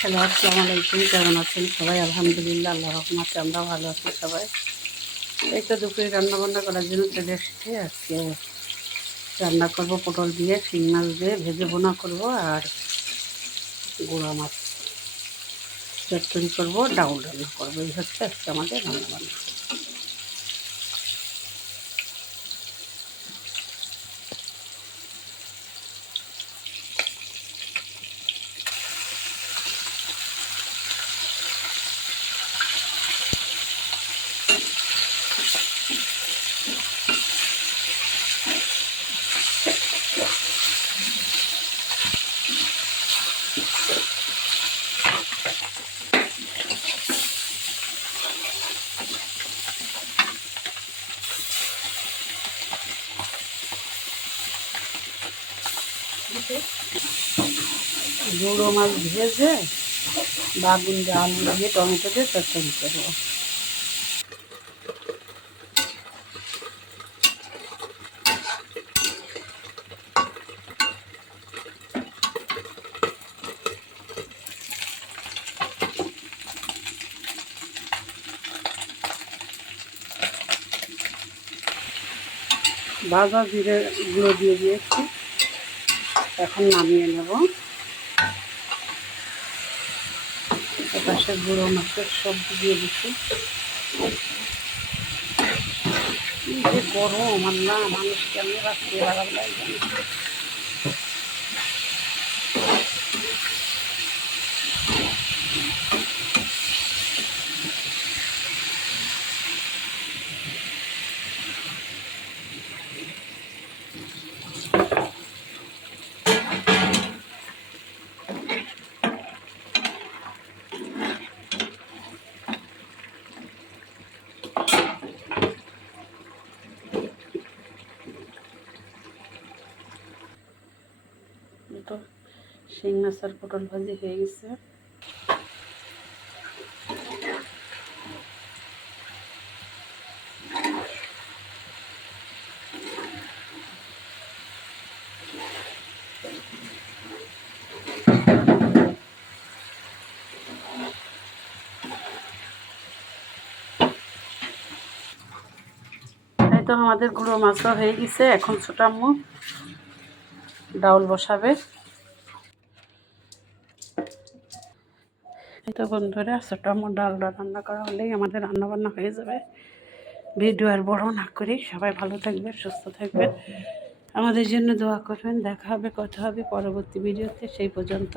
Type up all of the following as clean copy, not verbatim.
Hello, আসসালামু আলাইকুম। কেমন আছেন সবাই? আলহামদুলিল্লাহ, আল্লাহ রহমতে আমরা ভালো আছি সবাই। এই তো দুপুরে রান্নাবান্না করার জন্য চলে এসেছি। আজকে রান্না করব পটল দিয়ে, শিং মাছ দিয়ে ভেজে বোনা করব, আর গুঁড়া মাছ চচ্চড়ি করবো, ডাউল রান্না করবো। এই হচ্ছে আজকে আমাদের রান্নাবান্না। গুঁড়ো মাছ ভেজে বাগুন দিয়ে আলু দিয়ে টমেটো দিয়ে চচ্চড়ি করবো। ভাজা জিরে গুঁড়ো দিয়ে দিয়েছি, এখন নামিয়ে নেব। এপাশে গুঁড়ো মাছের সবজি দিয়ে দিচ্ছি। যে গরম, আল্লাহ, মানুষ কেমন রাখতে লাগাই জানি। তো শিং মাছ আর পটল ভাজি হয়ে গেছে। এই তো আমাদের গুঁড়ো মাছও হয়ে গেছে। এখন ছোট আম্মু ডাউল বসাবে। এই তো বন্ধুরা, ছোট আম্মু ডালটা রান্না করা হলেই আমাদের রান্না বান্না হয়ে যাবে। ভিডিও আর বড় না করি, সবাই ভালো থাকবেন, সুস্থ থাকবেন, আমাদের জন্য দোয়া করবেন। দেখা হবে, কথা হবে পরবর্তী ভিডিওতে। সেই পর্যন্ত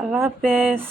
আল্লাহ হাফেজ।